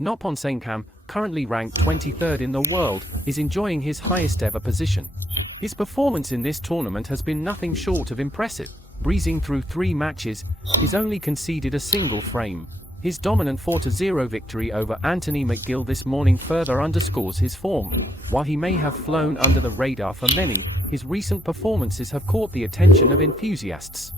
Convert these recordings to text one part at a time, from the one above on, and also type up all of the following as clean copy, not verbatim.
Noppon Saengkham, currently ranked 23rd in the world, is enjoying his highest ever position. His performance in this tournament has been nothing short of impressive. Breezing through 3 matches, he's only conceded a single frame. His dominant 4-0 victory over Anthony McGill this morning further underscores his form. While he may have flown under the radar for many, his recent performances have caught the attention of enthusiasts.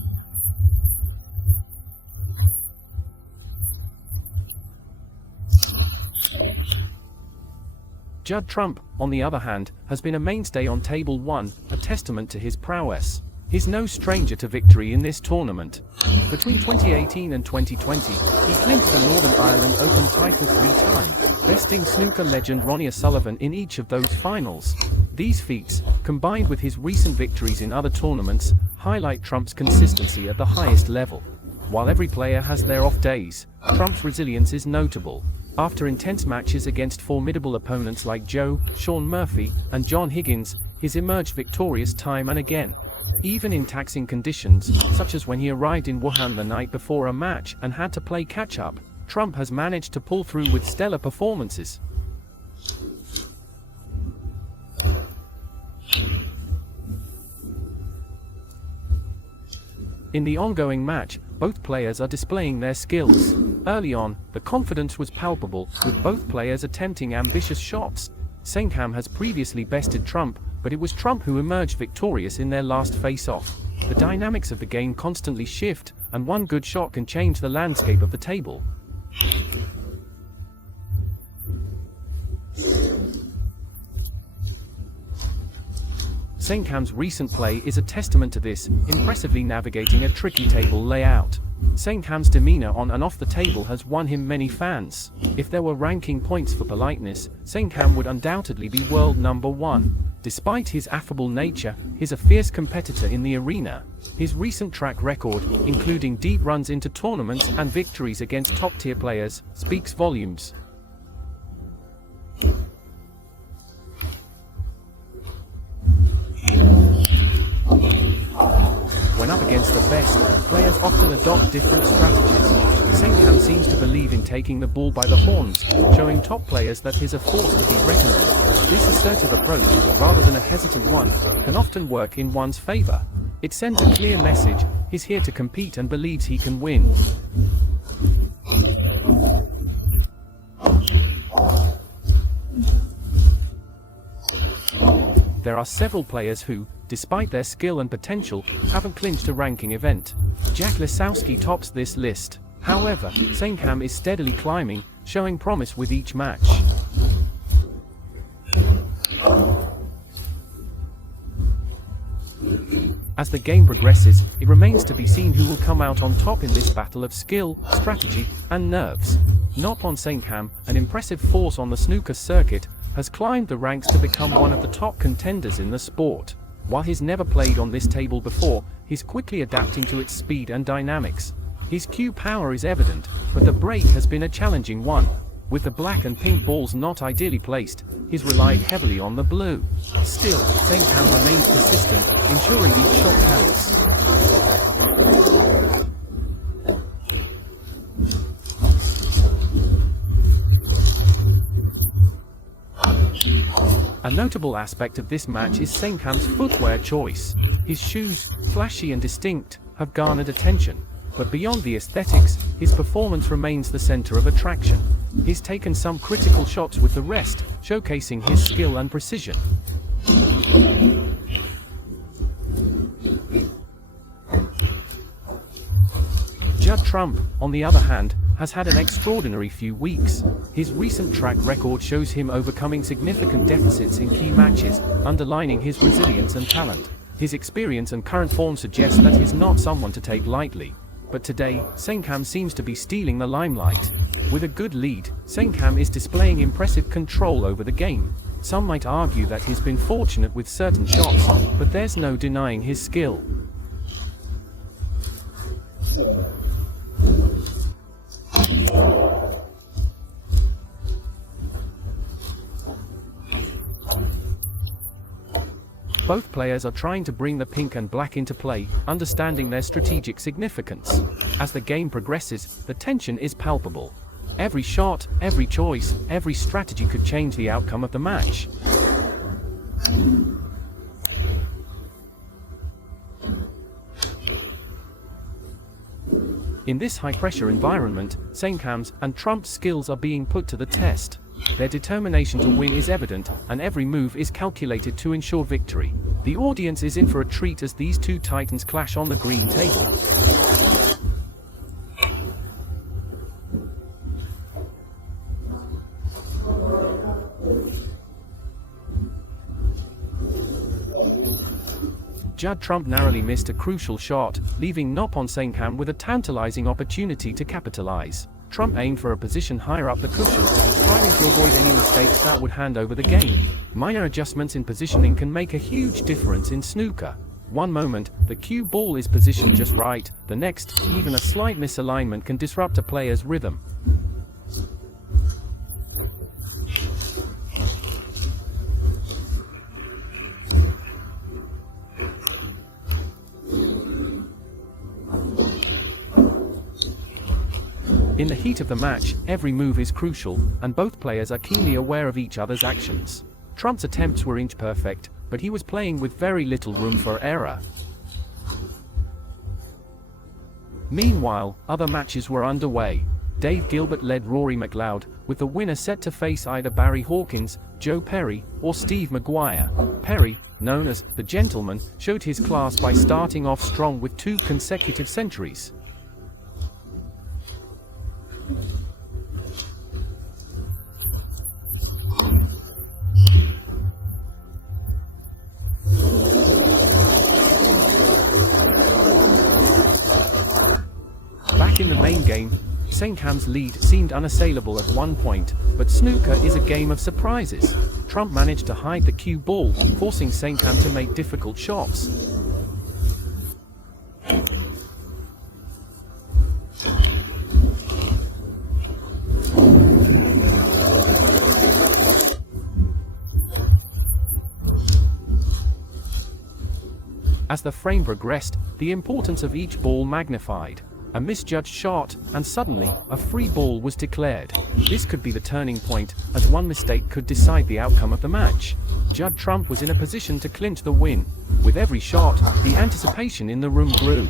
Judd Trump, on the other hand, has been a mainstay on Table 1, a testament to his prowess. He's no stranger to victory in this tournament. Between 2018 and 2020, he clinched the Northern Ireland Open title 3 times, besting snooker legend Ronnie O'Sullivan in each of those finals. These feats, combined with his recent victories in other tournaments, highlight Trump's consistency at the highest level. While every player has their off days, Trump's resilience is notable. After intense matches against formidable opponents like Joe, Shaun Murphy, and John Higgins, he's emerged victorious time and again. Even in taxing conditions, such as when he arrived in Wuhan the night before a match and had to play catch-up, Trump has managed to pull through with stellar performances. In the ongoing match, both players are displaying their skills. Early on, the confidence was palpable, with both players attempting ambitious shots. Saengkham has previously bested Trump, but it was Trump who emerged victorious in their last face-off. The dynamics of the game constantly shift, and one good shot can change the landscape of the table. Saengkham's recent play is a testament to this, impressively navigating a tricky table layout. Saengkham's demeanor on and off the table has won him many fans. If there were ranking points for politeness, Saengkham would undoubtedly be world number 1. Despite his affable nature, he's a fierce competitor in the arena. His recent track record, including deep runs into tournaments and victories against top-tier players, speaks volumes. When up against the best, players often adopt different strategies. Saengkham seems to believe in taking the bull by the horns, showing top players that he's a force to be reckoned with. This assertive approach, rather than a hesitant one, can often work in one's favor. It sends a clear message: he's here to compete and believes he can win. There are several players who, despite their skill and potential, haven't clinched a ranking event. Jack Lisowski tops this list. However, Saengkham is steadily climbing, showing promise with each match. As the game progresses, it remains to be seen who will come out on top in this battle of skill, strategy, and nerves. Noppon Saengkham, an impressive force on the snooker circuit, has climbed the ranks to become one of the top contenders in the sport. While he's never played on this table before, he's quickly adapting to its speed and dynamics. His cue power is evident, but the break has been a challenging one. With the black and pink balls not ideally placed, he's relied heavily on the blue. Still, Saengkham remains persistent, ensuring each shot counts. A notable aspect of this match is Saengkham's footwear choice. His shoes, flashy and distinct, have garnered attention. But beyond the aesthetics, his performance remains the center of attraction. He's taken some critical shots with the rest, showcasing his skill and precision. Judd Trump, on the other hand, has had an extraordinary few weeks. His recent track record shows him overcoming significant deficits in key matches, underlining his resilience and talent. His experience and current form suggest that he's not someone to take lightly. But today, Saengkham seems to be stealing the limelight. With a good lead, Saengkham is displaying impressive control over the game. Some might argue that he's been fortunate with certain shots, but there's no denying his skill. Both players are trying to bring the pink and black into play, understanding their strategic significance. As the game progresses, the tension is palpable. Every shot, every choice, every strategy could change the outcome of the match. In this high-pressure environment, Saengkham's and Trump's skills are being put to the test. Their determination to win is evident, and every move is calculated to ensure victory. The audience is in for a treat as these two titans clash on the green table. Judd Trump narrowly missed a crucial shot, leaving Noppon Saengkham with a tantalizing opportunity to capitalize. Trump aimed for a position higher up the cushion, striving to avoid any mistakes that would hand over the game. Minor adjustments in positioning can make a huge difference in snooker. One moment, the cue ball is positioned just right, the next, even a slight misalignment can disrupt a player's rhythm. In the heat of the match, every move is crucial, and both players are keenly aware of each other's actions. Trump's attempts were inch perfect, but he was playing with very little room for error. Meanwhile, other matches were underway. Dave Gilbert led Rory McLeod, with the winner set to face either Barry Hawkins, Joe Perry, or Steve Maguire. Perry, known as the Gentleman, showed his class by starting off strong with 2 consecutive centuries. Back in the main game, Saengkham's lead seemed unassailable at one point, but snooker is a game of surprises. Trump managed to hide the cue ball, forcing Saengkham to make difficult shots. As the frame progressed, the importance of each ball magnified. A misjudged shot, and suddenly, a free ball was declared. This could be the turning point, as one mistake could decide the outcome of the match. Judd Trump was in a position to clinch the win. With every shot, the anticipation in the room grew.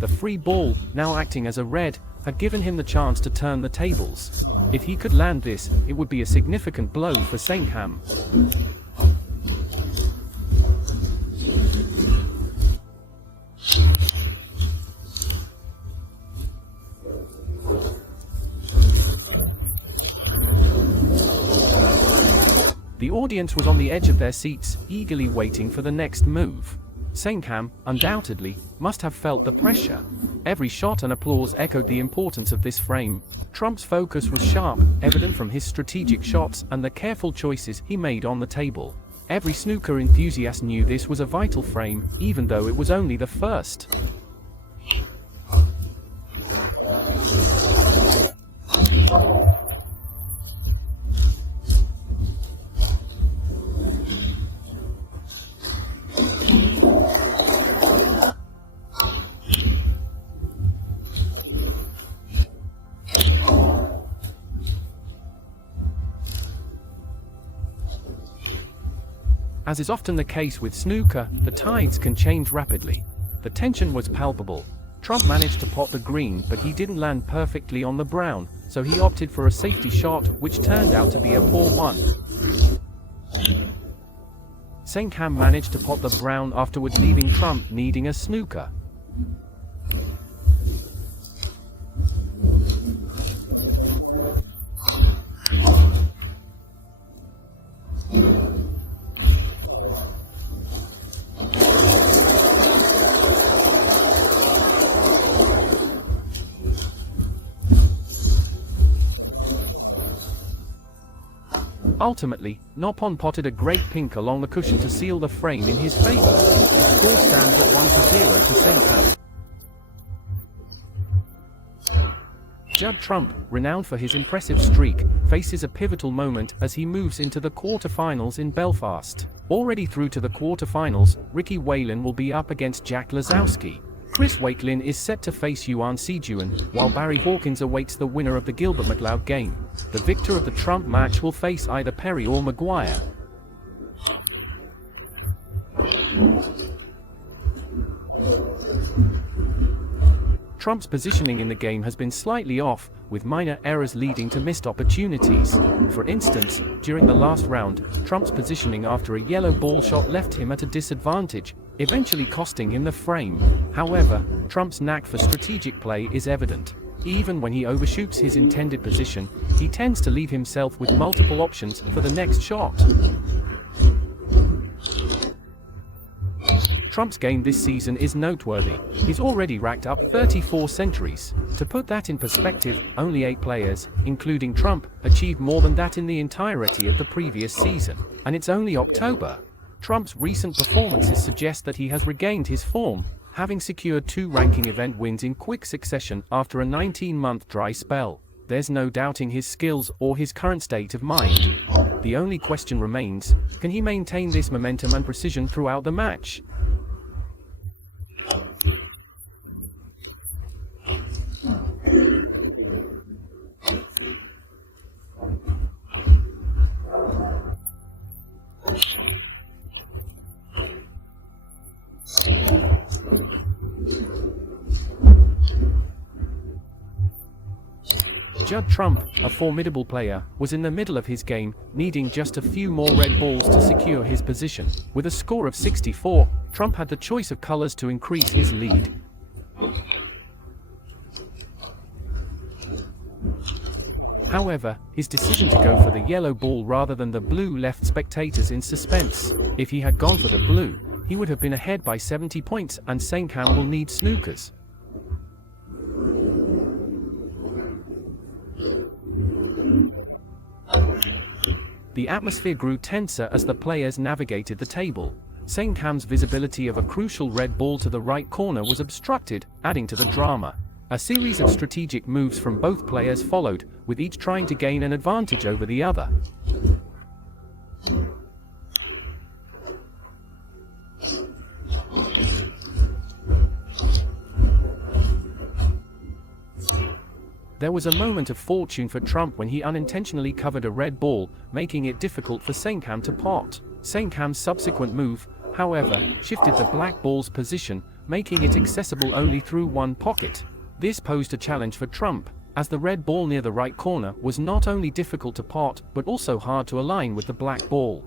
The free ball, now acting as a red, had given him the chance to turn the tables. If he could land this, it would be a significant blow for Saengkham. The audience was on the edge of their seats, eagerly waiting for the next move. Saengkham, undoubtedly, must have felt the pressure. Every shot and applause echoed the importance of this frame. Trump's focus was sharp, evident from his strategic shots and the careful choices he made on the table. Every snooker enthusiast knew this was a vital frame, even though it was only the first. As is often the case with snooker, the tides can change rapidly. The tension was palpable. Trump managed to pot the green, but he didn't land perfectly on the brown, so he opted for a safety shot, which turned out to be a poor one. Saengkham managed to pot the brown afterward, leaving Trump needing a snooker. Ultimately, Noppon potted a great pink along the cushion to seal the frame in his favor. The score stands at 1-0 to Saengkham. Judd Trump, renowned for his impressive streak, faces a pivotal moment as he moves into the quarterfinals in Belfast. Already through to the quarterfinals, Ricky Whalen will be up against Jack Lazowski. Chris Wakelin is set to face U.S.C, while Barry Hawkins awaits the winner of the Gilbert McLeod game. The victor of the Trump match will face either Perry or Maguire. Trump's positioning in the game has been slightly off, with minor errors leading to missed opportunities. For instance, during the last round, Trump's positioning after a yellow ball shot left him at a disadvantage, eventually costing him the frame. However, Trump's knack for strategic play is evident. Even when he overshoots his intended position, he tends to leave himself with multiple options for the next shot. Trump's game this season is noteworthy. He's already racked up 34 centuries. To put that in perspective, only 8 players, including Trump, achieved more than that in the entirety of the previous season. And it's only October. Trump's recent performances suggest that he has regained his form, having secured 2 ranking event wins in quick succession after a 19-month dry spell. There's no doubting his skills or his current state of mind. The only question remains, can he maintain this momentum and precision throughout the match? Judd Trump, a formidable player, was in the middle of his game, needing just a few more red balls to secure his position. With a score of 64, Trump had the choice of colors to increase his lead. However, his decision to go for the yellow ball rather than the blue left spectators in suspense. If he had gone for the blue, he would have been ahead by 70 points, and Saengkham will need snookers. The atmosphere grew tenser as the players navigated the table. Saengkham's visibility of a crucial red ball to the right corner was obstructed, adding to the drama. A series of strategic moves from both players followed, with each trying to gain an advantage over the other. There was a moment of fortune for Trump when he unintentionally covered a red ball, making it difficult for Saengkham to pot. Saengkham's subsequent move, however, shifted the black ball's position, making it accessible only through one pocket. This posed a challenge for Trump, as the red ball near the right corner was not only difficult to pot but also hard to align with the black ball.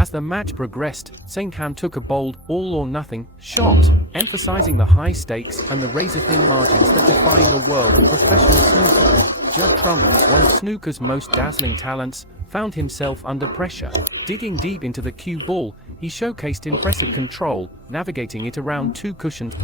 As the match progressed, Saengkham took a bold, all-or-nothing shot, emphasizing the high stakes and the razor-thin margins that define the world of professional snooker. Judd Trump, one of snooker's most dazzling talents, found himself under pressure. Digging deep into the cue ball, he showcased impressive control, navigating it around 2 cushions.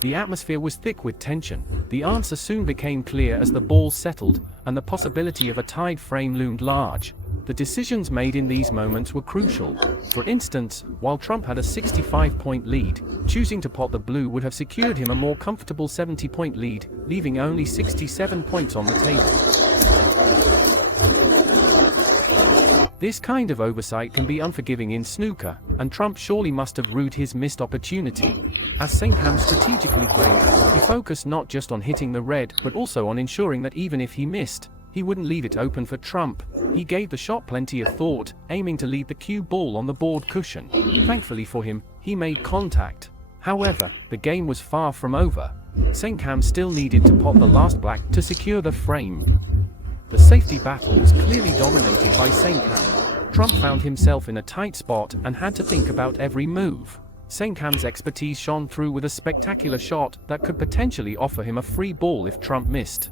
The atmosphere was thick with tension. The answer soon became clear as the ball settled, and the possibility of a tied frame loomed large. The decisions made in these moments were crucial. For instance, while Trump had a 65-point lead, choosing to pot the blue would have secured him a more comfortable 70-point lead, leaving only 67 points on the table. This kind of oversight can be unforgiving in snooker, and Trump surely must have rued his missed opportunity. As Saengkham strategically played, he focused not just on hitting the red but also on ensuring that even if he missed, he wouldn't leave it open for Trump. He gave the shot plenty of thought, aiming to lead the cue ball on the board cushion. Thankfully for him, he made contact. However, the game was far from over. Saengkham still needed to pot the last black to secure the frame. The safety battle was clearly dominated by Saengkham. Trump found himself in a tight spot and had to think about every move. Saengkham's expertise shone through with a spectacular shot that could potentially offer him a free ball if Trump missed.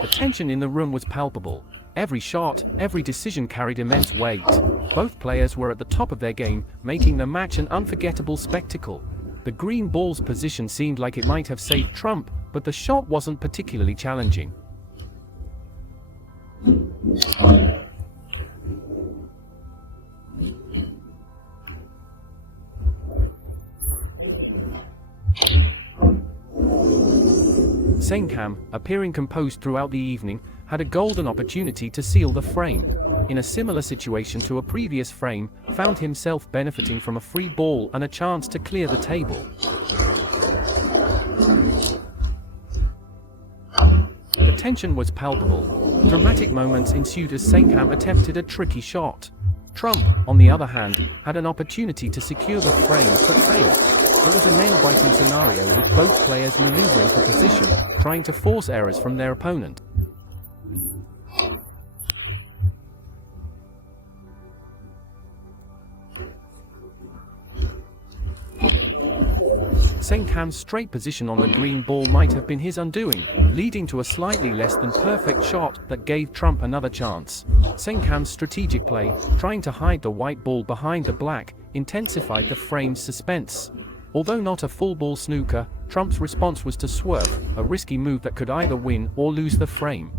The tension in the room was palpable. Every shot, every decision carried immense weight. Both players were at the top of their game, making the match an unforgettable spectacle. The green ball's position seemed like it might have saved Trump, but the shot wasn't particularly challenging. Saengkham, appearing composed throughout the evening, had a golden opportunity to seal the frame. In a similar situation to a previous frame, found himself benefiting from a free ball and a chance to clear the table. The tension was palpable. Dramatic moments ensued as Saengkham attempted a tricky shot. Trump, on the other hand, had an opportunity to secure the frame but failed. It was a nail-biting scenario with both players maneuvering for position, trying to force errors from their opponent. Saengkham's straight position on the green ball might have been his undoing, leading to a slightly less than perfect shot that gave Trump another chance. Saengkham's strategic play, trying to hide the white ball behind the black, intensified the frame's suspense. Although not a full ball snooker, Trump's response was to swerve, a risky move that could either win or lose the frame.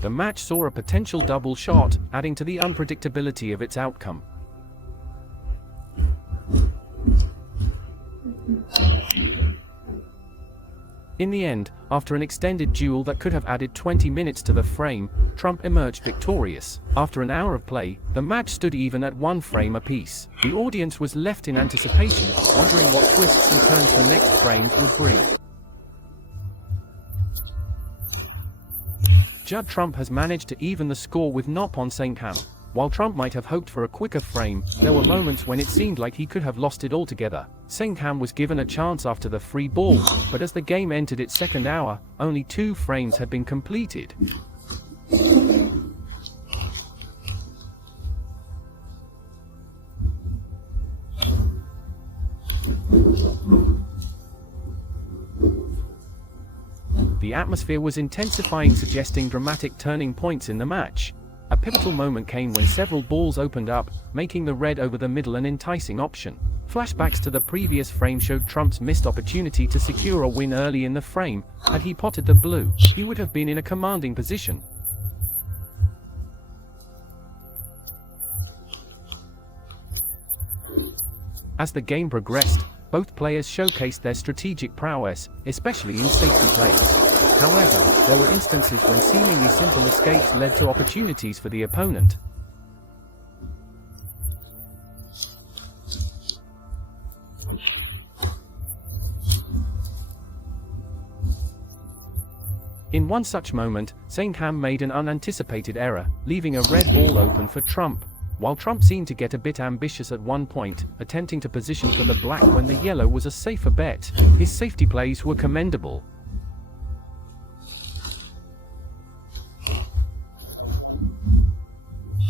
The match saw a potential double shot, adding to the unpredictability of its outcome. In the end, after an extended duel that could have added 20 minutes to the frame, Trump emerged victorious. After an hour of play, the match stood even at 1 frame apiece. The audience was left in anticipation, wondering what twists and turns the next frames would bring. Judd Trump has managed to even the score with Noppon Saengkham. While Trump might have hoped for a quicker frame, there were moments when it seemed like he could have lost it altogether. Saengkham was given a chance after the free ball, but as the game entered its second hour, only 2 frames had been completed. The atmosphere was intensifying, suggesting dramatic turning points in the match. A pivotal moment came when several balls opened up, making the red over the middle an enticing option. Flashbacks to the previous frame showed Trump's missed opportunity to secure a win early in the frame. Had he potted the blue, he would have been in a commanding position. As the game progressed, both players showcased their strategic prowess, especially in safety plays. However, there were instances when seemingly simple escapes led to opportunities for the opponent. In one such moment, Saengkham made an unanticipated error, leaving a red ball open for Trump. While Trump seemed to get a bit ambitious at one point, attempting to position for the black when the yellow was a safer bet, his safety plays were commendable.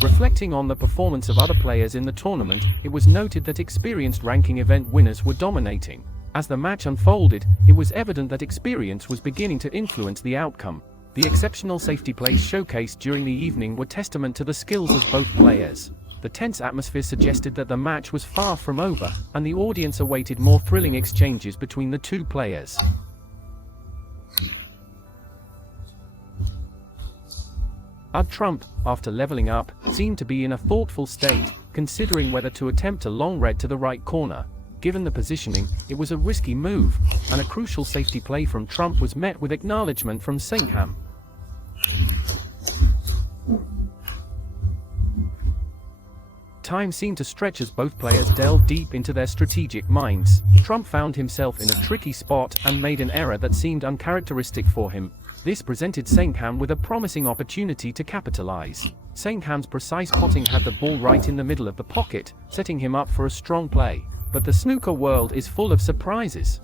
Reflecting on the performance of other players in the tournament, it was noted that experienced ranking event winners were dominating. As the match unfolded, it was evident that experience was beginning to influence the outcome. The exceptional safety plays showcased during the evening were testament to the skills of both players. The tense atmosphere suggested that the match was far from over, and the audience awaited more thrilling exchanges between the two players. Judd Trump, after leveling up, seemed to be in a thoughtful state, considering whether to attempt a long red to the right corner. Given the positioning, it was a risky move, and a crucial safety play from Trump was met with acknowledgement from Saengkham. Time seemed to stretch as both players delved deep into their strategic minds. Trump found himself in a tricky spot and made an error that seemed uncharacteristic for him. This presented Saengkham with a promising opportunity to capitalize. Saengkham's precise potting had the ball right in the middle of the pocket, setting him up for a strong play. But the snooker world is full of surprises.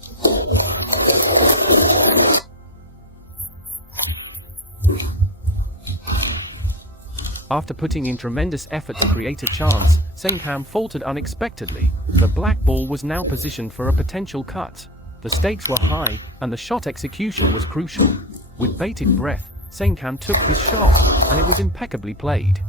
After putting in tremendous effort to create a chance, Saengkham faltered unexpectedly. The black ball was now positioned for a potential cut. The stakes were high, and the shot execution was crucial. With bated breath, Saengkham took his shot, and it was impeccably played.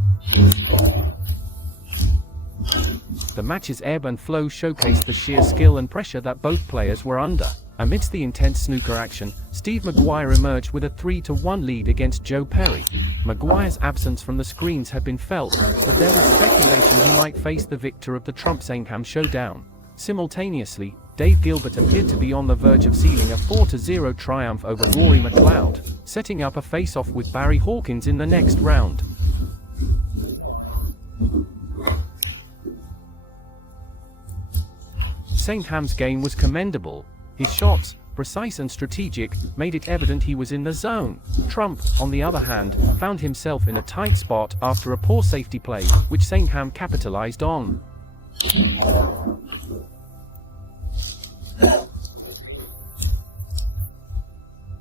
The match's ebb and flow showcased the sheer skill and pressure that both players were under. Amidst the intense snooker action, Steve Maguire emerged with a 3-1 lead against Joe Perry. Maguire's absence from the screens had been felt, but there was speculation he might face the victor of the Trump-Saengkham showdown. Simultaneously, Dave Gilbert appeared to be on the verge of sealing a 4-0 triumph over Rory McLeod, setting up a face-off with Barry Hawkins in the next round. Saengkham's game was commendable. His shots, precise and strategic, made it evident he was in the zone. Trump, on the other hand, found himself in a tight spot after a poor safety play, which Saengkham capitalized on.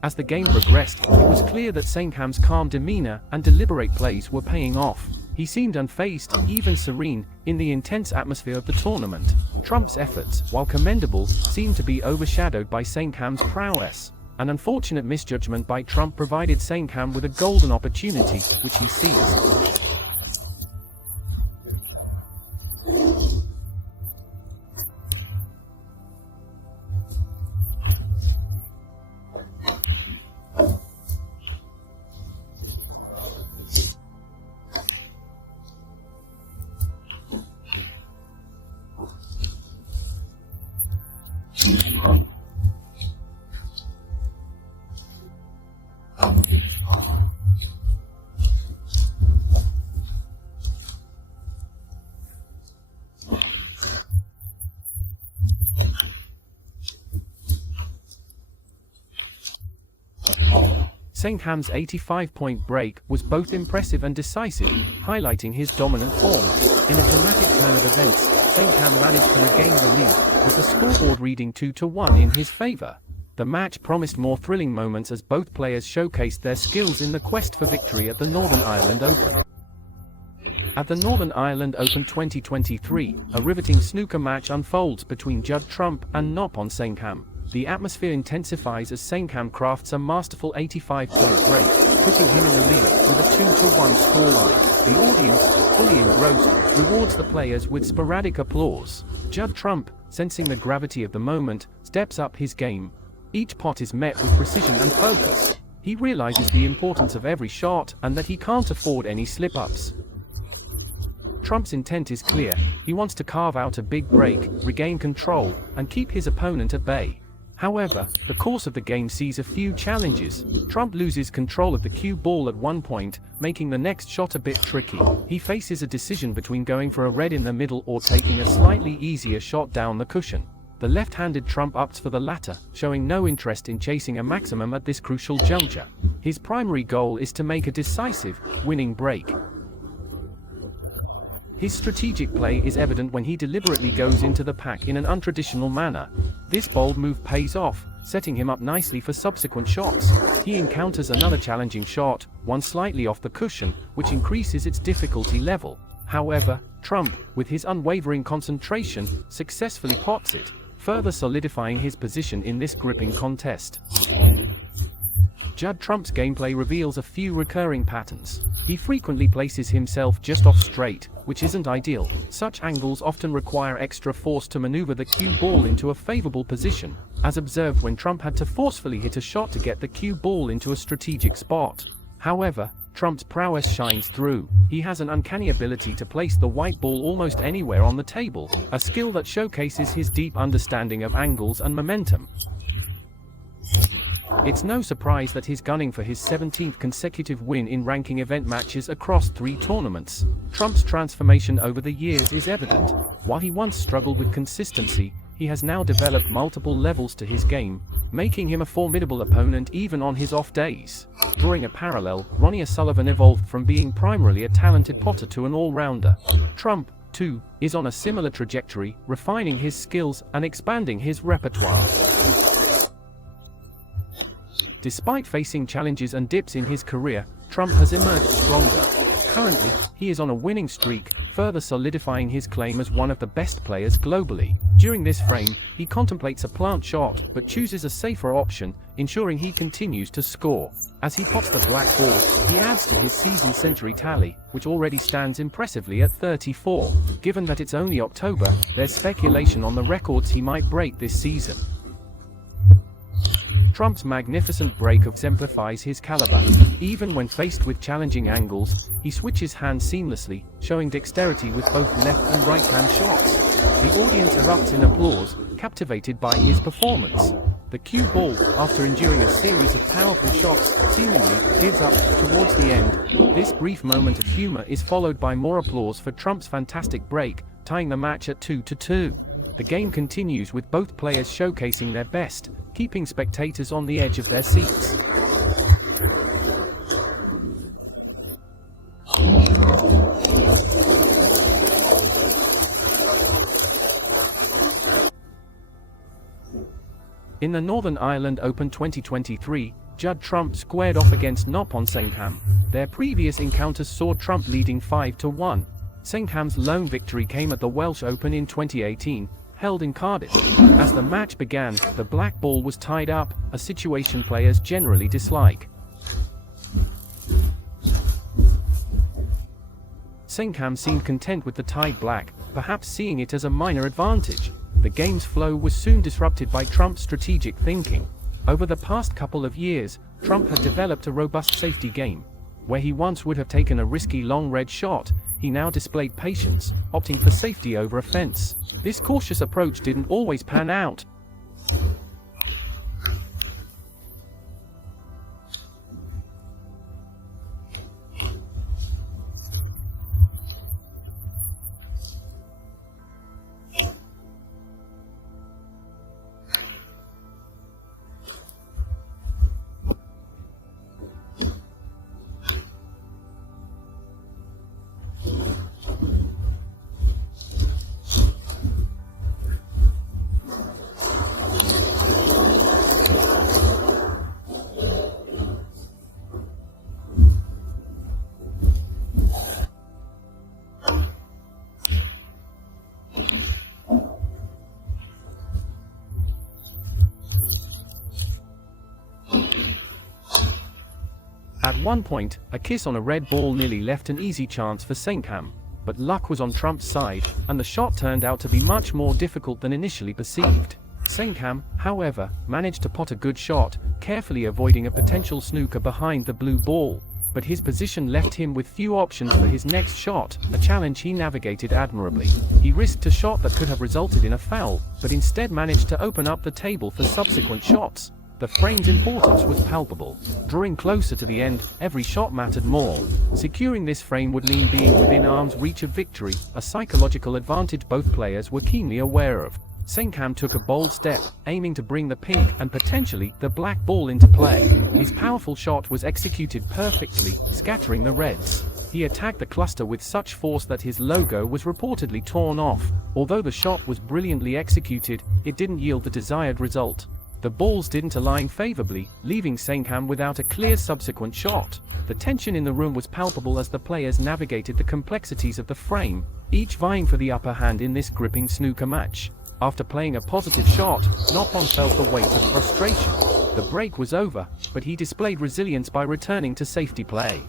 As the game progressed, it was clear that Saengkham's calm demeanor and deliberate plays were paying off. He seemed unfazed, even serene, in the intense atmosphere of the tournament. Trump's efforts, while commendable, seemed to be overshadowed by Saengkham's prowess. An unfortunate misjudgment by Trump provided Saengkham with a golden opportunity, which he seized. Saengkham's 85-point break was both impressive and decisive, highlighting his dominant form. In a dramatic turn of events, Saengkham managed to regain the lead, with the scoreboard reading 2-1 in his favor. The match promised more thrilling moments as both players showcased their skills in the quest for victory at the Northern Ireland Open. At the Northern Ireland Open 2023, a riveting snooker match unfolds between Judd Trump and Noppon Saengkham. The atmosphere intensifies as Saengkham crafts a masterful 85-point break, putting him in the lead with a 2-1 scoreline. The audience, fully engrossed, rewards the players with sporadic applause. Judd Trump, sensing the gravity of the moment, steps up his game. Each pot is met with precision and focus. He realizes the importance of every shot and that he can't afford any slip-ups. Trump's intent is clear. He wants to carve out a big break, regain control, and keep his opponent at bay. However, the course of the game sees a few challenges. Trump loses control of the cue ball at one point, making the next shot a bit tricky. He faces a decision between going for a red in the middle or taking a slightly easier shot down the cushion. The left-handed Trump opts for the latter, showing no interest in chasing a maximum at this crucial juncture. His primary goal is to make a decisive, winning break. His strategic play is evident when he deliberately goes into the pack in an untraditional manner. This bold move pays off, setting him up nicely for subsequent shots. He encounters another challenging shot, one slightly off the cushion, which increases its difficulty level. However, Trump, with his unwavering concentration, successfully pots it, further solidifying his position in this gripping contest. Judd Trump's gameplay reveals a few recurring patterns. He frequently places himself just off straight, which isn't ideal. Such angles often require extra force to maneuver the cue ball into a favorable position, as observed when Trump had to forcefully hit a shot to get the cue ball into a strategic spot. However, Trump's prowess shines through. He has an uncanny ability to place the white ball almost anywhere on the table, a skill that showcases his deep understanding of angles and momentum. It's no surprise that he's gunning for his 17th consecutive win in ranking event matches across 3 tournaments. Trump's transformation over the years is evident. While he once struggled with consistency, he has now developed multiple levels to his game, making him a formidable opponent even on his off days. Drawing a parallel, Ronnie O'Sullivan evolved from being primarily a talented potter to an all-rounder. Trump, too, is on a similar trajectory, refining his skills and expanding his repertoire. Despite facing challenges and dips in his career, Trump has emerged stronger. Currently, he is on a winning streak, further solidifying his claim as one of the best players globally. During this frame, he contemplates a plant shot, but chooses a safer option, ensuring he continues to score. As he pots the black ball, he adds to his season century tally, which already stands impressively at 34. Given that it's only October, there's speculation on the records he might break this season. Trump's magnificent break exemplifies his caliber. Even when faced with challenging angles, he switches hands seamlessly, showing dexterity with both left and right-hand shots. The audience erupts in applause, captivated by his performance. The cue ball, after enduring a series of powerful shots, seemingly gives up towards the end. This brief moment of humor is followed by more applause for Trump's fantastic break, tying the match at 2-2. The game continues with both players showcasing their best, keeping spectators on the edge of their seats. In the Northern Ireland Open 2023, Judd Trump squared off against Noppon Saengkham. Their previous encounters saw Trump leading 5-1. Saengkham's lone victory came at the Welsh Open in 2018, held in Cardiff. As the match began, the black ball was tied up, a situation players generally dislike. Saengkham seemed content with the tied black, perhaps seeing it as a minor advantage. The game's flow was soon disrupted by Trump's strategic thinking. Over the past couple of years, Trump had developed a robust safety game. Where he once would have taken a risky long red shot, he now displayed patience, opting for safety over offense. This cautious approach didn't always pan out. At one point, a kiss on a red ball nearly left an easy chance for Saengkham, but luck was on Trump's side, and the shot turned out to be much more difficult than initially perceived. Saengkham, however, managed to pot a good shot, carefully avoiding a potential snooker behind the blue ball, but his position left him with few options for his next shot, a challenge he navigated admirably. He risked a shot that could have resulted in a foul, but instead managed to open up the table for subsequent shots. The frame's importance was palpable. Drawing closer to the end, every shot mattered more. Securing this frame would mean being within arm's reach of victory, a psychological advantage both players were keenly aware of. Saengkham took a bold step, aiming to bring the pink and potentially the black ball into play. His powerful shot was executed perfectly, scattering the reds. He attacked the cluster with such force that his logo was reportedly torn off. Although the shot was brilliantly executed, it didn't yield the desired result. The balls didn't align favorably, leaving Saengkham without a clear subsequent shot. The tension in the room was palpable as the players navigated the complexities of the frame, each vying for the upper hand in this gripping snooker match. After playing a positive shot, Noppon felt the weight of frustration. The break was over, but he displayed resilience by returning to safety play.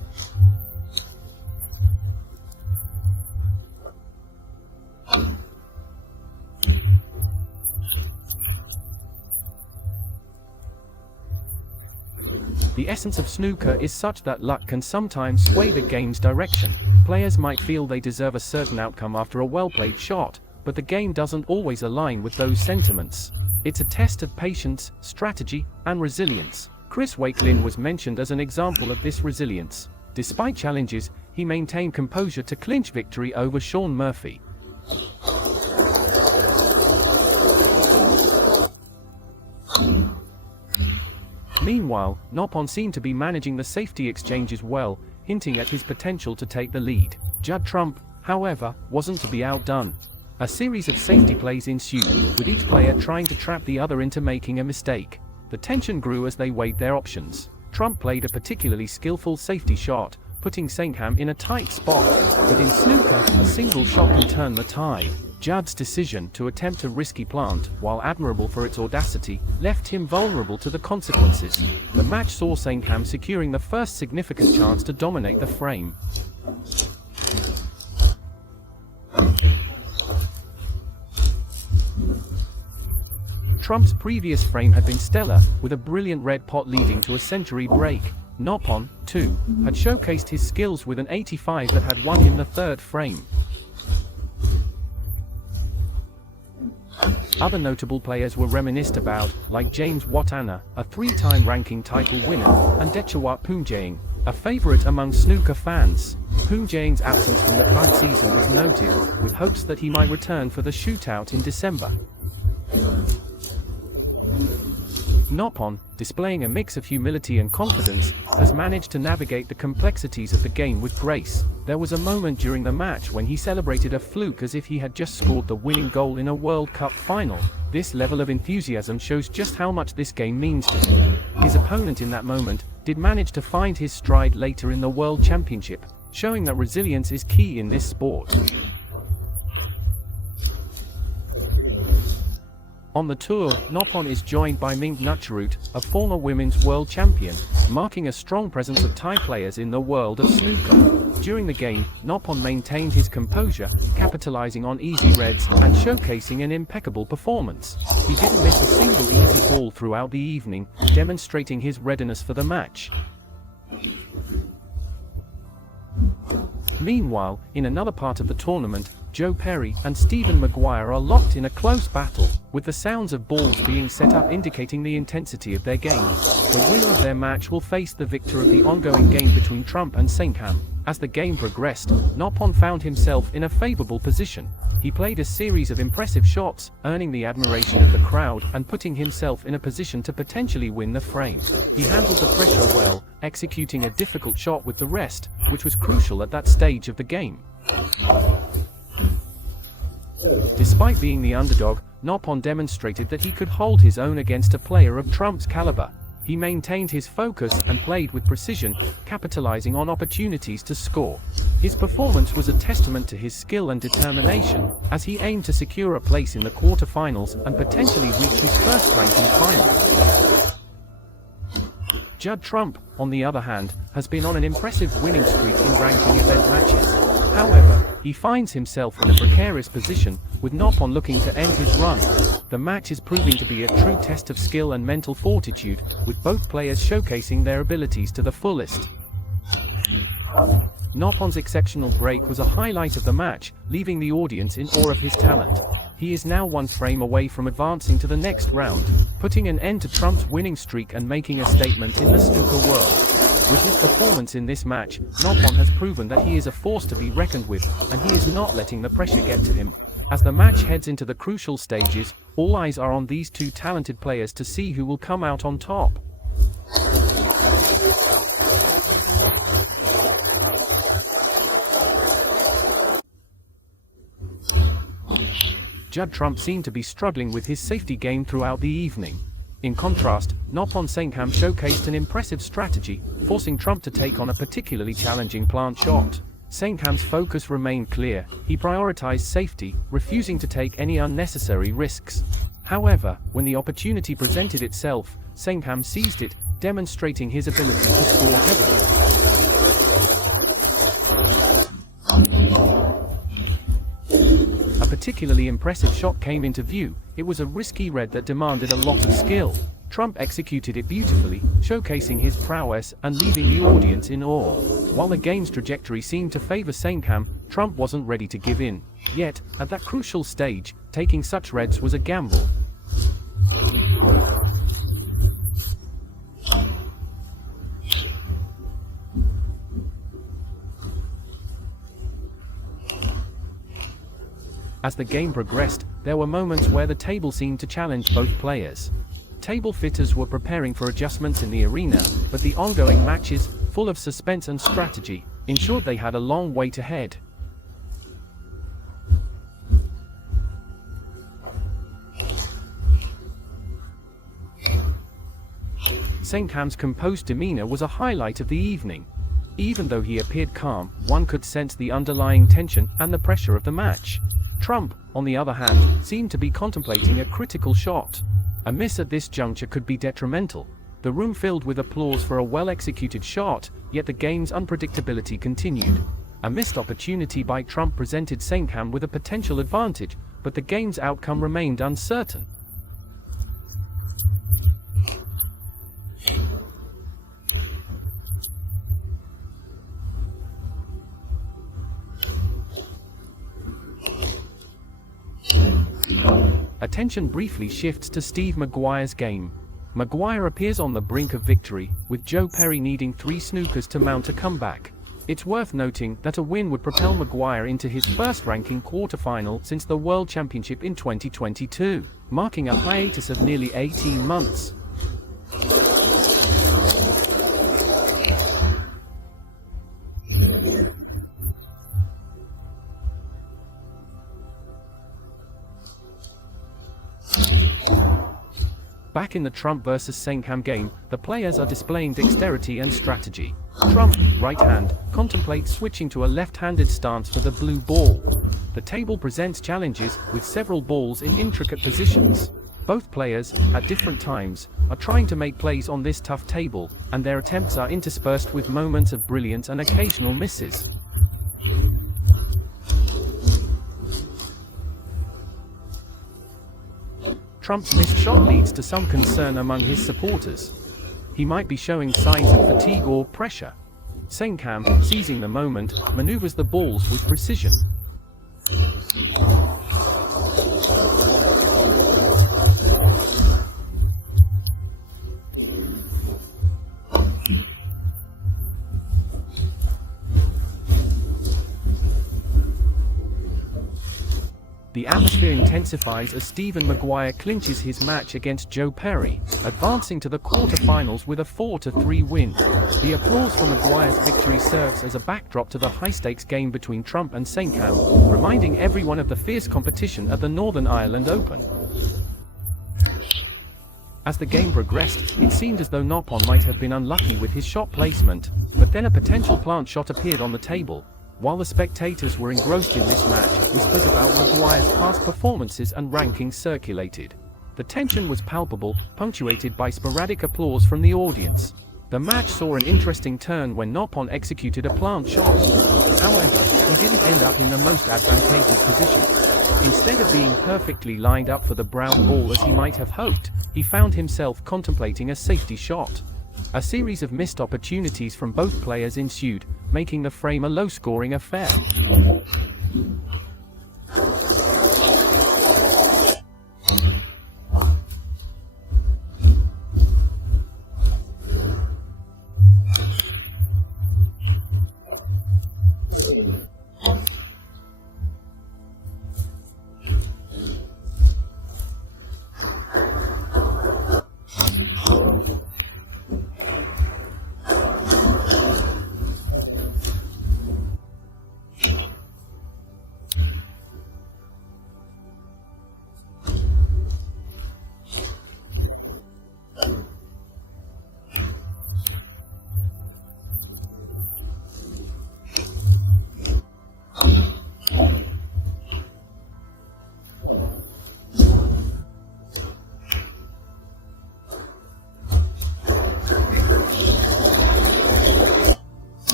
The essence of snooker is such that luck can sometimes sway the game's direction. Players might feel they deserve a certain outcome after a well-played shot, but the game doesn't always align with those sentiments. It's a test of patience, strategy, and resilience. Chris Wakelin was mentioned as an example of this resilience. Despite challenges, he maintained composure to clinch victory over Shaun Murphy. Meanwhile, Noppon seemed to be managing the safety exchanges well, hinting at his potential to take the lead. Judd Trump, however, wasn't to be outdone. A series of safety plays ensued, with each player trying to trap the other into making a mistake. The tension grew as they weighed their options. Trump played a particularly skillful safety shot, putting Saengkham in a tight spot. But in snooker, a single shot can turn the tide. Judd's decision to attempt a risky plant, while admirable for its audacity, left him vulnerable to the consequences. The match saw Saengkham securing the first significant chance to dominate the frame. Trump's previous frame had been stellar, with a brilliant red pot leading to a century break. Noppon, too, had showcased his skills with an 85 that had won him the third frame. Other notable players were reminisced about, like James Watana, a three-time ranking title winner, and Dechawat Poonjaeng, a favorite among snooker fans. Poonjaeng's absence from the current season was noted, with hopes that he might return for the shootout in December. Noppon, displaying a mix of humility and confidence, has managed to navigate the complexities of the game with grace. There was a moment during the match when he celebrated a fluke as if he had just scored the winning goal in a World Cup final. This level of enthusiasm shows just how much this game means to him. His opponent in that moment did manage to find his stride later in the World Championship, showing that resilience is key in this sport. On the tour, Noppon is joined by Ming Nutcharut, a former women's world champion, marking a strong presence of Thai players in the world of snooker. During the game, Noppon maintained his composure, capitalizing on easy reds and showcasing an impeccable performance. He didn't miss a single easy ball throughout the evening, demonstrating his readiness for the match. Meanwhile, in another part of the tournament, Joe Perry and Stephen Maguire are locked in a close battle, with the sounds of balls being set up indicating the intensity of their game. The winner of their match will face the victor of the ongoing game between Trump and Saengkham. As the game progressed, Noppon found himself in a favorable position. He played a series of impressive shots, earning the admiration of the crowd and putting himself in a position to potentially win the frame. He handled the pressure well, executing a difficult shot with the rest, which was crucial at that stage of the game. Despite being the underdog, Noppon demonstrated that he could hold his own against a player of Trump's caliber. He maintained his focus and played with precision, capitalizing on opportunities to score. His performance was a testament to his skill and determination, as he aimed to secure a place in the quarterfinals and potentially reach his first ranking final. Judd Trump, on the other hand, has been on an impressive winning streak in ranking event matches. However, he finds himself in a precarious position, with Noppon looking to end his run. The match is proving to be a true test of skill and mental fortitude, with both players showcasing their abilities to the fullest. Noppon's exceptional break was a highlight of the match, leaving the audience in awe of his talent. He is now one frame away from advancing to the next round, putting an end to Trump's winning streak and making a statement in the snooker world. With his performance in this match, Noppon has proven that he is a force to be reckoned with, and he is not letting the pressure get to him. As the match heads into the crucial stages, all eyes are on these two talented players to see who will come out on top. Judd Trump seemed to be struggling with his safety game throughout the evening. In contrast, Noppon Saengkham showcased an impressive strategy, forcing Trump to take on a particularly challenging plant shot. Saengkham's focus remained clear. He prioritized safety, refusing to take any unnecessary risks. However, when the opportunity presented itself, Saengkham seized it, demonstrating his ability to score heavily. A particularly impressive shot came into view. It was a risky red that demanded a lot of skill. Trump executed it beautifully, showcasing his prowess and leaving the audience in awe. While the game's trajectory seemed to favor Saengkham, Trump wasn't ready to give in. Yet, at that crucial stage, taking such reds was a gamble. As the game progressed, there were moments where the table seemed to challenge both players. Table fitters were preparing for adjustments in the arena, but the ongoing matches, full of suspense and strategy, ensured they had a long wait ahead. Saengkham's composed demeanor was a highlight of the evening. Even though he appeared calm, one could sense the underlying tension and the pressure of the match. Trump, on the other hand, seemed to be contemplating a critical shot. A miss at this juncture could be detrimental. The room filled with applause for a well-executed shot, yet the game's unpredictability continued. A missed opportunity by Trump presented Saengkham with a potential advantage, but the game's outcome remained uncertain. Attention briefly shifts to Steve Maguire's game. Maguire appears on the brink of victory, with Joe Perry needing 3 snookers to mount a comeback. It's worth noting that a win would propel Maguire into his first ranking quarterfinal since the World Championship in 2022, marking a hiatus of nearly 18 months. Back in the Trump vs Saengkham game, the players are displaying dexterity and strategy. Trump, right hand, contemplates switching to a left-handed stance for the blue ball. The table presents challenges, with several balls in intricate positions. Both players, at different times, are trying to make plays on this tough table, and their attempts are interspersed with moments of brilliance and occasional misses. Trump's missed shot leads to some concern among his supporters. He might be showing signs of fatigue or pressure. Saengkham, seizing the moment, maneuvers the balls with precision. The atmosphere intensifies as Stephen Maguire clinches his match against Joe Perry, advancing to the quarterfinals with a 4-3 win. The applause for Maguire's victory serves as a backdrop to the high-stakes game between Trump and Saengkham, reminding everyone of the fierce competition at the Northern Ireland Open. As the game progressed, it seemed as though Noppon might have been unlucky with his shot placement, but then a potential plant shot appeared on the table. While the spectators were engrossed in this match, whispers about Maguire's past performances and rankings circulated. The tension was palpable, punctuated by sporadic applause from the audience. The match saw an interesting turn when Noppon executed a plant shot. However, he didn't end up in the most advantageous position. Instead of being perfectly lined up for the brown ball as he might have hoped, he found himself contemplating a safety shot. A series of missed opportunities from both players ensued, making the frame a low-scoring affair.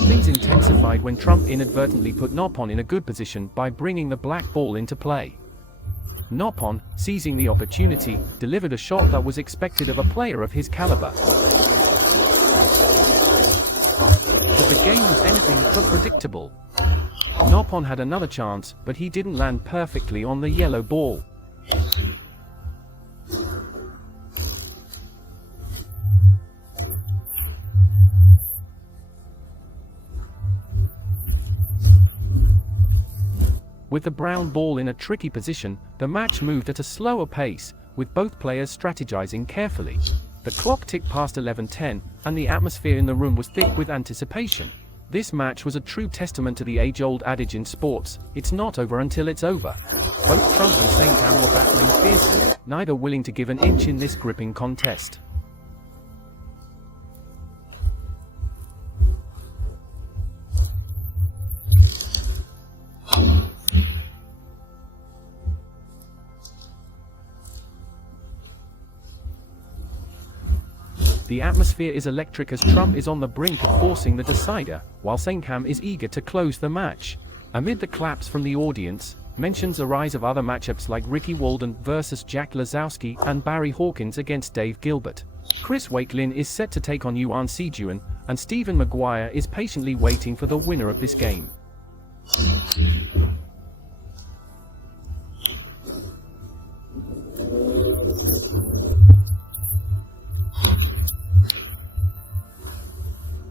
Things intensified when Trump inadvertently put Noppon in a good position by bringing the black ball into play. Noppon, seizing the opportunity, delivered a shot that was expected of a player of his caliber. But the game was anything but predictable. Noppon had another chance, but he didn't land perfectly on the yellow ball. With the brown ball in a tricky position, the match moved at a slower pace, with both players strategizing carefully. The clock ticked past 11:10, and the atmosphere in the room was thick with anticipation. This match was a true testament to the age-old adage in sports, it's not over until it's over. Both Trump and Saengkham were battling fiercely, neither willing to give an inch in this gripping contest. The atmosphere is electric as Trump is on the brink of forcing the decider, while Saengkham is eager to close the match. Amid the claps from the audience, mentions arise of other matchups like Ricky Walden vs Jack Lazowski and Barry Hawkins against Dave Gilbert. Chris Wakelin is set to take on U.S.C, and Stephen Maguire is patiently waiting for the winner of this game.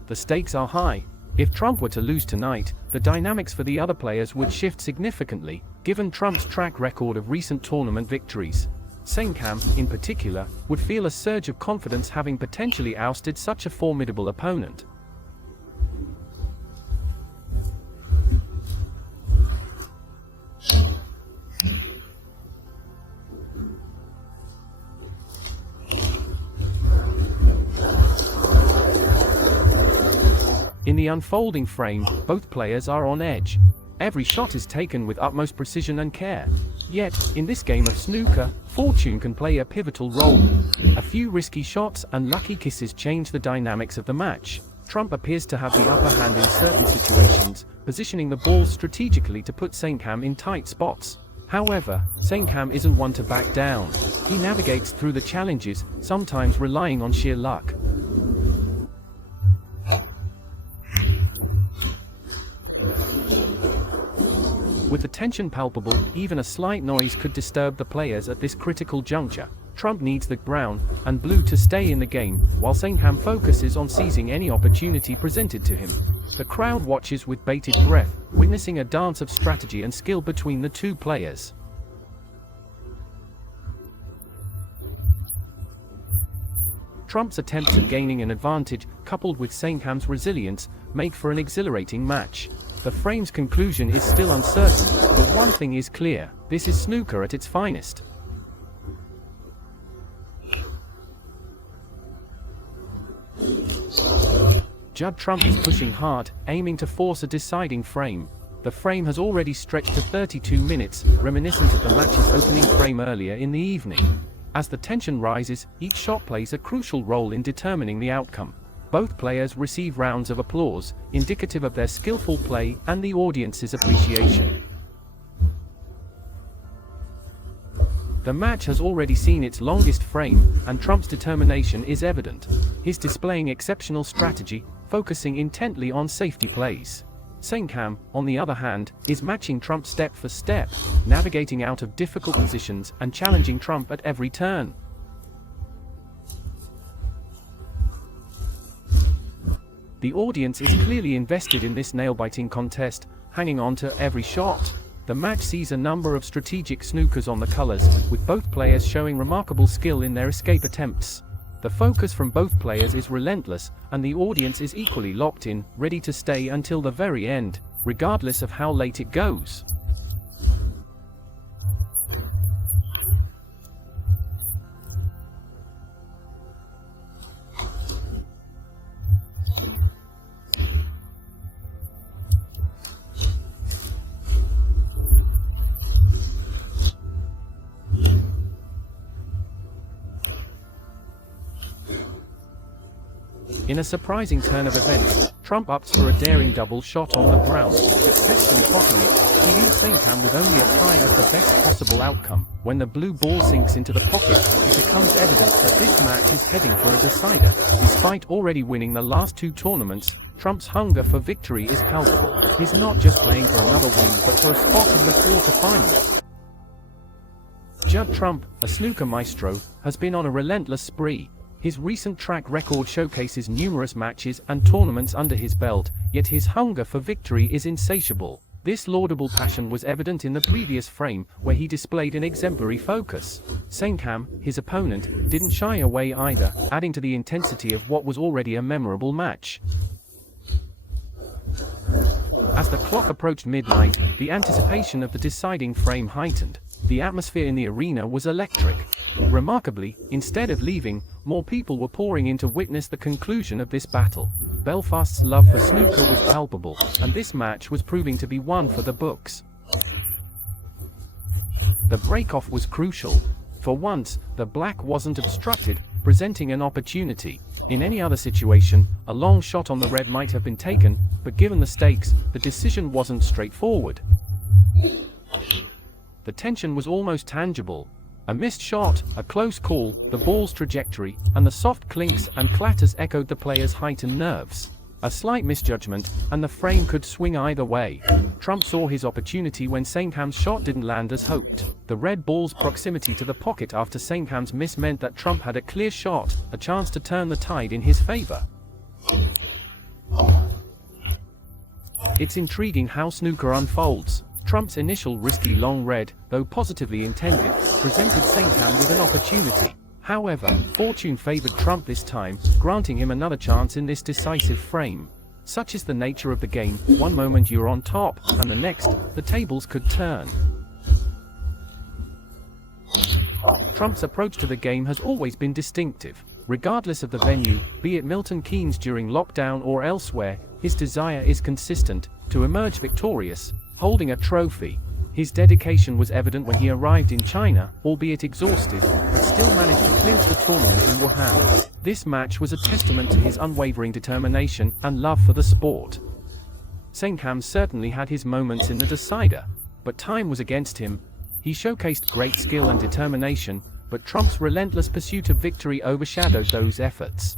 The stakes are high. If Trump were to lose tonight, the dynamics for the other players would shift significantly, given Trump's track record of recent tournament victories. Saengkham, in particular, would feel a surge of confidence having potentially ousted such a formidable opponent. In the unfolding frame, both players are on edge. Every shot is taken with utmost precision and care. Yet, in this game of snooker, fortune can play a pivotal role. A few risky shots and lucky kisses change the dynamics of the match. Trump appears to have the upper hand in certain situations, positioning the balls strategically to put Saengkham in tight spots. However, Saengkham isn't one to back down. He navigates through the challenges, sometimes relying on sheer luck. With the tension palpable, even a slight noise could disturb the players at this critical juncture. Trump needs the brown and blue to stay in the game, while Saengkham focuses on seizing any opportunity presented to him. The crowd watches with bated breath, witnessing a dance of strategy and skill between the two players. Trump's attempts at gaining an advantage, coupled with Saengkham's resilience, make for an exhilarating match. The frame's conclusion is still uncertain, but one thing is clear: this is snooker at its finest. Judd Trump is pushing hard, aiming to force a deciding frame. The frame has already stretched to 32 minutes, reminiscent of the match's opening frame earlier in the evening. As the tension rises, each shot plays a crucial role in determining the outcome. Both players receive rounds of applause, indicative of their skillful play and the audience's appreciation. The match has already seen its longest frame, and Trump's determination is evident. He's displaying exceptional strategy, focusing intently on safety plays. Saengkham, on the other hand, is matching Trump step for step, navigating out of difficult positions and challenging Trump at every turn. The audience is clearly invested in this nail-biting contest, hanging on to every shot. The match sees a number of strategic snookers on the colors, with both players showing remarkable skill in their escape attempts. The focus from both players is relentless, and the audience is equally locked in, ready to stay until the very end, regardless of how late it goes. In a surprising turn of events, Trump opts for a daring double shot on the brown, successfully cocking it. He leads Saengkham with only a tie as the best possible outcome. When the blue ball sinks into the pocket, it becomes evident that this match is heading for a decider. Despite already winning the last two tournaments, Trump's hunger for victory is palpable. He's not just playing for another win, but for a spot in the quarterfinals. Judd Trump, a snooker maestro, has been on a relentless spree. His recent track record showcases numerous matches and tournaments under his belt, yet his hunger for victory is insatiable. This laudable passion was evident in the previous frame, where he displayed an exemplary focus. Saengkham, his opponent, didn't shy away either, adding to the intensity of what was already a memorable match. As the clock approached midnight, the anticipation of the deciding frame heightened. The atmosphere in the arena was electric. Remarkably, instead of leaving, more people were pouring in to witness the conclusion of this battle. Belfast's love for snooker was palpable, and this match was proving to be one for the books. The break-off was crucial. For once, the black wasn't obstructed, presenting an opportunity. In any other situation, a long shot on the red might have been taken, but given the stakes, the decision wasn't straightforward. The tension was almost tangible. A missed shot, a close call, the ball's trajectory, and the soft clinks and clatters echoed the players' heightened nerves. A slight misjudgment, and the frame could swing either way. Trump saw his opportunity when Saengkham's shot didn't land as hoped. The red ball's proximity to the pocket after Saengkham's miss meant that Trump had a clear shot, a chance to turn the tide in his favor. It's intriguing how snooker unfolds. Trump's initial risky long red, though positively intended, presented Saengkham with an opportunity. However, fortune favored Trump this time, granting him another chance in this decisive frame. Such is the nature of the game, one moment you're on top, and the next, the tables could turn. Trump's approach to the game has always been distinctive. Regardless of the venue, be it Milton Keynes during lockdown or elsewhere, his desire is consistent, to emerge victorious, holding a trophy. His dedication was evident when he arrived in China, albeit exhausted, but still managed to clinch the tournament in Wuhan. This match was a testament to his unwavering determination and love for the sport. Saengkham certainly had his moments in the decider, but time was against him. He showcased great skill and determination, but Trump's relentless pursuit of victory overshadowed those efforts.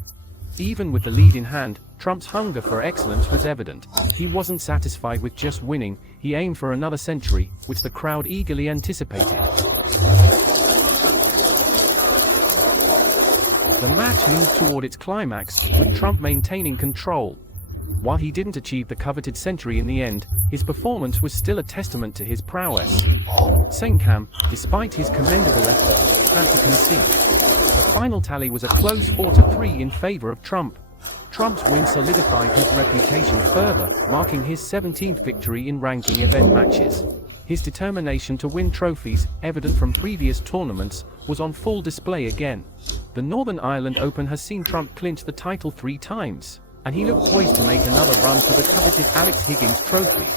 Even with the lead in hand, Trump's hunger for excellence was evident. He wasn't satisfied with just winning, he aimed for another century, which the crowd eagerly anticipated. The match moved toward its climax, with Trump maintaining control. While he didn't achieve the coveted century in the end, his performance was still a testament to his prowess. Saengkham, despite his commendable effort, had to concede. The final tally was a close 4-3 in favor of Trump. Trump's win solidified his reputation further, marking his 17th victory in ranking event matches. His determination to win trophies, evident from previous tournaments, was on full display again. The Northern Ireland Open has seen Trump clinch the title 3 times, and he looked poised to make another run for the coveted Alex Higgins Trophy.